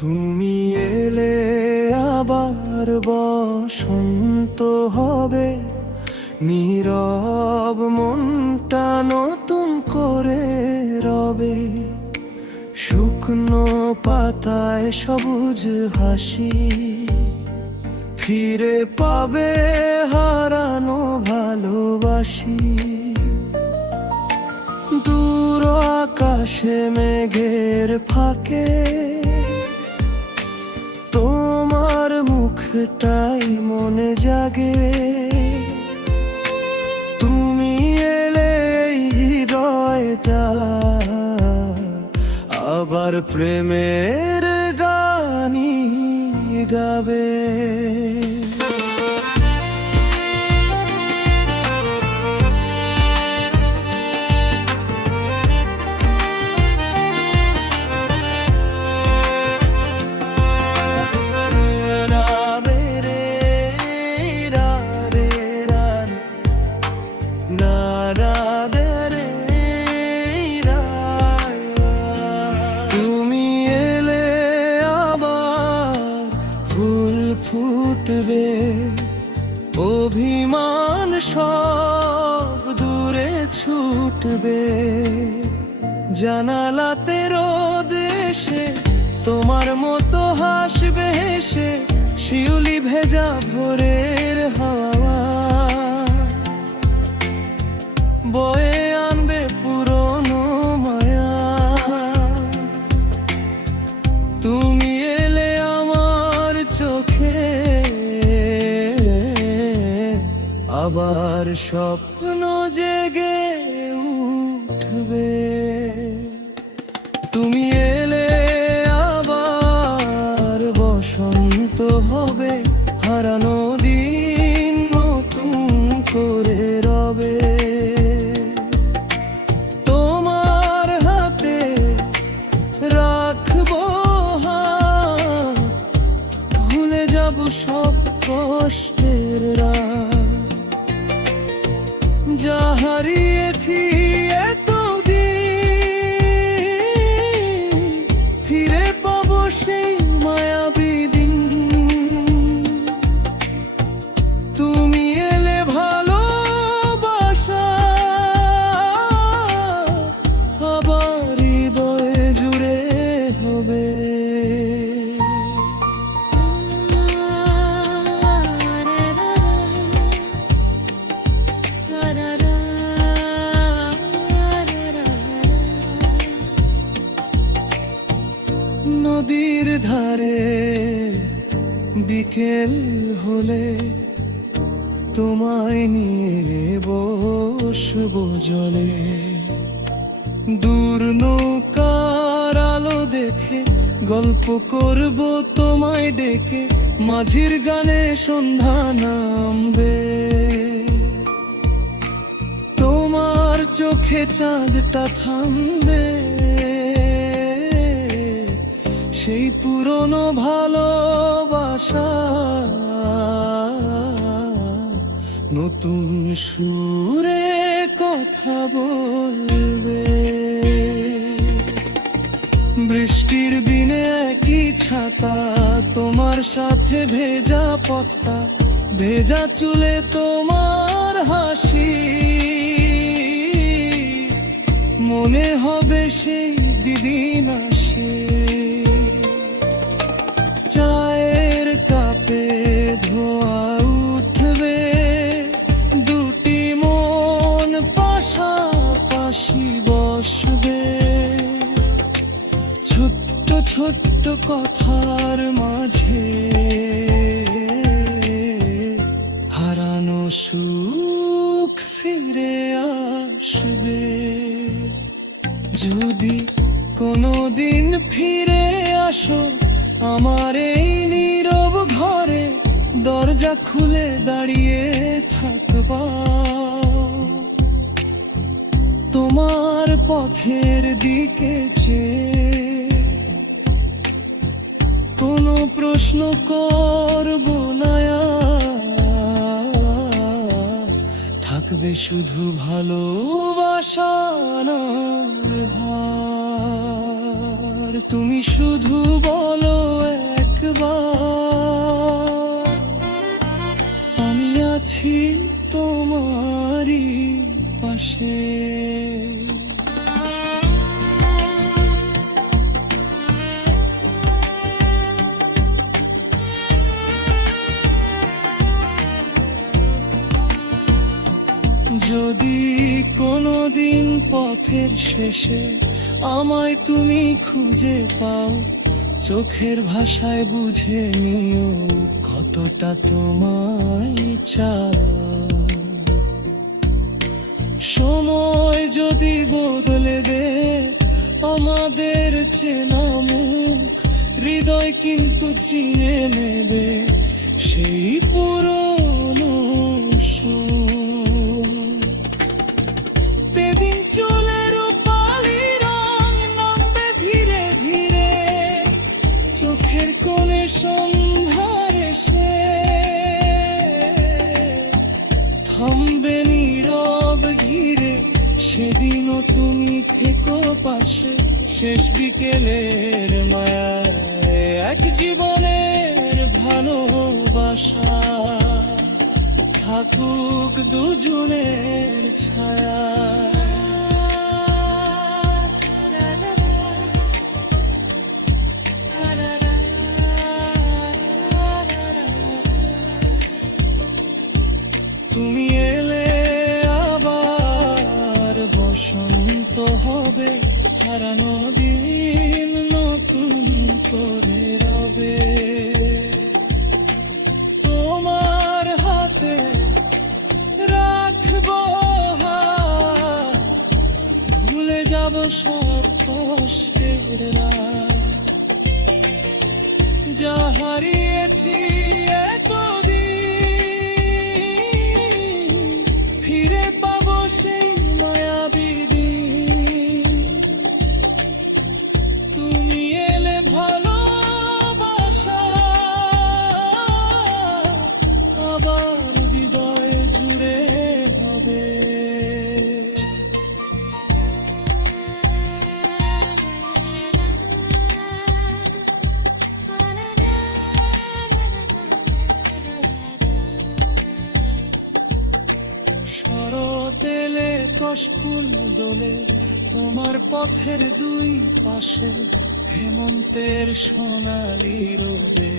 তুমি এলে আবার বসন্ত হবে, নীরব মনটা নতুন করে রবে। শুকনো পাতায় সবুজ হাসি, ফিরে পাবে হারানো ভালোবাসি। দূর আকাশে মেঘের ফাঁকে তোমার মুখটাই মনে জাগে। তুমি এলে এই হৃদয়টা আবার প্রেমের গানই গাবে। তুমি এলে আবার ফুল ফুটবে, অভিমান সব দূরে ছুটবে। জানালাতে রোদ এসে তোমার মতো হাসবে হেসে, শিউলি ভেজা ভোরের হাওয়া বয়ে আনবে পুরনো মায়া। তুমি এলে আমার চোখে আবার স্বপ্ন জেগে উঠবে। তুমি এলে আবার বসন্ত হবে, হারানো দিন নতুন করে রবে। তোমার হাতে রাখবো হাত, ভুলে যাব সব কষ্টের রাত যা হারিয়েছি এতদিন। ফিরে পাবো সেই মায়াবী দিন। তুমি এলে ভালোবাসা আবার হৃদয়ে জুড়ে হবে। নদীর ধারে বিকেল হলে তোমায় নিয়ে বসবো জলে। দূর নৌকার আলো দেখে গল্প করব তোমায় ডেকে, মাঝির গানে সন্ধ্যা নামবে। তোমার চোখে চাঁদটা থামবে, সেই পুরনো ভালোবাসা নতুন সুরে কথা বলবে। বৃষ্টির দিনে একই ছাতা, তোমার সাথে ভেজা পথটা, ভেজা চুলে তোমার হাসি। মনে হবে সেই দিদিন আসে, চায়ের কাপে ধোয়া উঠবে। দুটি মন পাশাপাশি বসবে, ছোট্ট ছোট্ট কথার মাঝে হারানো সুখ ফিরে আসবে। যদি কোনোদিন ফিরে আসো আমার এই নীরব ঘরে, দরজা খুলে দাঁড়িয়ে থাকবা। তোমার পথের দিকে চেয়ে কোনো প্রশ্ন করব না আর, থাকবে শুধু ভালোবাসা নামের ভার। তুমি শুধু বলো একবার, আমি আছি তোমারই পাশে। যদি কোনোদিন পথের শেষে আমায় তুমি খুঁজে পাও, চোখের ভাষায় বুঝে নিও কতটা তোমায় চাও। সময় যদি বদলে দে আমাদের চেনা মুখ, হৃদয় কিন্তু চিনে নেবে সেই পুরনো সুর। তেদিন চুলের রূপালি রং নামবে ধীরে ধীরে, চোখের কোণে সন্ধ্যার এসে থামবে নীরব ঘিরে। সেদিনও তুমি থেকো পাশে, শেষ বিকেলের মায়ায় এক জীবনের ভালোবাসা থাকুক দুজনের ছায়া। তুমি এলে আবার বসন্ত হবে, হারানো দিন নতুন করে রবে। তোমার হাতে রাখবো হাত, ভুলে যাব সব কষ্টের রাত যা হারিয়েছি এতদিন। ফিরে পাবো সেই মায়াবী দিন, তুমি এলে ভালোবাসা আবার হৃদয় জুড়ে হবে। শরৎ এলে কাশফুল দোলে তোমার পথের দুই পাশে, হেমন্তের সোনালি রোদে।